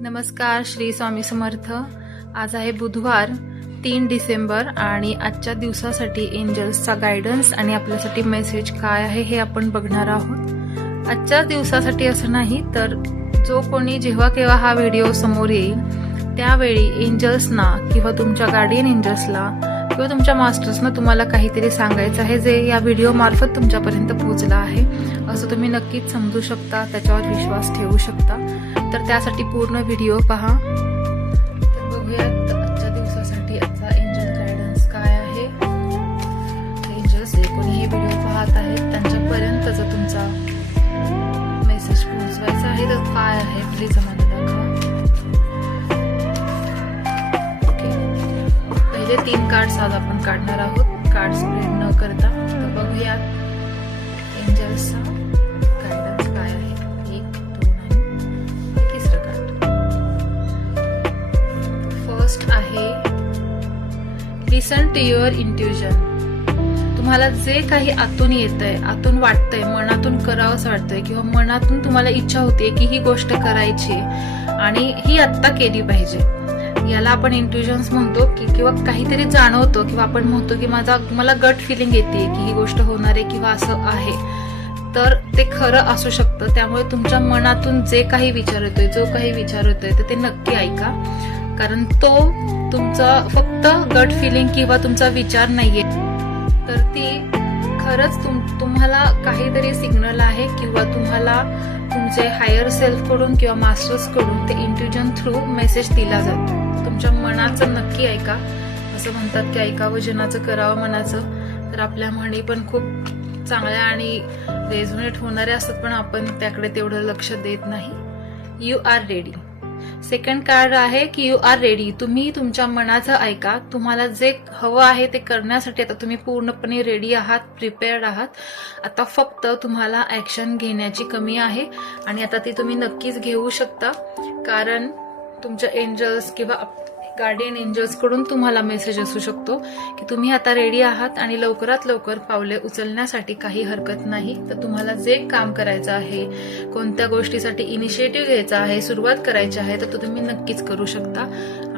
नमस्कार, श्री स्वामी समर्थ। आज आहे बुधवार 3 डिसेंबर आणि आजच्या दिवसासाठी एंजल्सचा गायडन्स आणि आपल्यासाठी मेसेज काय आहे हे आपण बघणार आहोत। आजच्या दिवसासाठी असं नाही तर जो कोणी जेव्हा केव्हा हा व्हिडिओ समोर येईल त्यावेळी एंजल्सना किंवा तुमच्या गार्डियन एंजल्सला किंवा तुमच्या मास्टर्सना तुम्हाला काहीतरी सांगायचं आहे जे या व्हिडिओ मार्फत तुमच्यापर्यंत पोहोचलं आहे असं तुम्ही नक्कीच समजू शकता, त्याच्यावर विश्वास ठेवू शकता। तर त्यासाठी पूर्ण व्हिडिओ पहा। तर बघूयात आजच्या दिवसासाठी आजचा एंजल गायडन्स काय आहे। एंजल्स जे कोणी हे व्हिडिओ पाहत आहेत त्यांच्यापर्यंत जर तुमचा मेसेज पोहोचवायचा आहे तर काय आहे प्लीज आम्हाला दाखवा। पहिले 3 कार्ड्स आज आपण काढणार आहोत, कार्ड स्प्रेड न करता। तर बघूयात एंजल्सचा गायडन्स काय आहे। 1, 2 आणि तिसरं कार्ड। फर्स्ट आहे लिसन टू युअर इंट्युजन। तुम्हाला जे काही आतून येतंय, आतून वाटतंय, मनातून करावंसं वाटतंय किंवा मनातून तुम्हाला इच्छा होते की ही गोष्ट करायची आणि ही आत्ता केली पाहिजे, याला आपण इंट्युजन्स म्हणतो किंवा काहीतरी जाणवतो किंवा आपण म्हणतो की मला गट फिलिंग येते की ही गोष्ट होणार आहे किंवा असं आहे, तर ते खरं असू शकतं। त्यामुळे तुमच्या मनातून जे काही विचार येतोय, जो काही विचार येतोय तर ते नक्की ऐका, कारण तो तुमचा फक्त गट फिलिंग किंवा तुमचा विचार नाहीये, तर ती खरंच तुम्हाला काहीतरी सिग्नल आहे किंवा तुम्हाला तुमचे हायर सेल्फ कडून किंवा मास्टर्स कडून ते इंट्युजन थ्रू मेसेज दिला जातो। तुमच्या मनाचं नक्की ऐका। असं म्हणतात की ऐकावं जनाचं करावं मनाचं, तर आपल्या म्हणी पण खूप चांगल्या आणि रेझोनेट होणाऱ्या असतात पण आपण त्याकडे तेवढं लक्ष देत नाही। You are ready. Second card आहे की यू आर रेडी। तुम्ही तुमच्या मनाचं ऐका, तुम्हाला जे हवं आहे ते करण्यासाठी आता तुम्ही पूर्णपणे रेडी आहात, प्रिपेअर्ड आहात। आता फक्त तुम्हाला ऍक्शन घेण्याची कमी आहे आणि आता ती तुम्ही नक्कीच घेऊ शकता, कारण तुमच्या एंजल्स किंवा गार्डियन एंजल्स कडून तुम्हाला मेसेज असू शकतो की तुम्ही आता रेडी आहात आणि लवकरात लवकर पावले उचलण्यासाठी काही हरकत नाही। तर तुम्हाला जे काम करायचं आहे, कोणत्या गोष्टीसाठी इनिशिएटिव्ह घ्यायचा आहे, सुरुवात करायची आहे, तर तो तुम्ही नक्कीच करू शकता।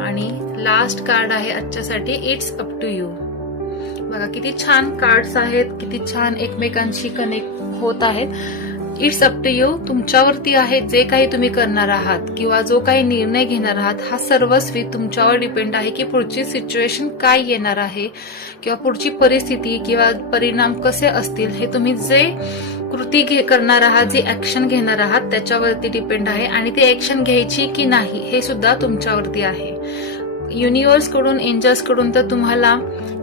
आणि लास्ट कार्ड आहे आजच्यासाठी इट्स अप टू यू। बघा किती छान कार्ड्स आहेत, किती छान एकमेकांशी कनेक्ट होत आहेत। इट्स अप टू यू, तुमच्यावरती आहे जे काही तुम्ही करणार आहात किंवा जो काही निर्णय घेणार आहात, हा सर्वस्वी तुमच्यावर डिपेंड आहे की पुढची सिच्युएशन काय येणार आहे किंवा पुढची परिस्थिती किंवा परिणाम कसे असतील, हे तुम्ही जे कृती करणार आहात, जी ऍक्शन घेणार आहात त्याच्यावरती डिपेंड आहे आणि ती ऍक्शन घ्यायची की नाही हे सुद्धा तुमच्यावरती आहे। युनिव्हर्स कडून, एंजल्स कडून तर तुम्हाला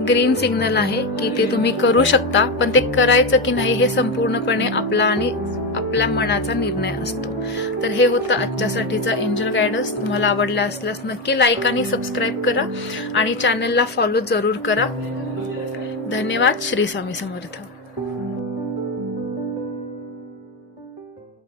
ग्रीन सिग्नल आहे की ते तुम्ही करू शकता, पण ते करायचं की नाही हे संपूर्णपणे आपला आणि आपल्या मनाचा निर्णय असतो। तर हे होतं आजच्यासाठीचा एंजल गायडन्स। तुम्हाला आवडला असल्यास नक्की लाईक आणि सबस्क्राईब करा आणि चॅनलला फॉलो जरूर करा। धन्यवाद। श्री स्वामी समर्थ।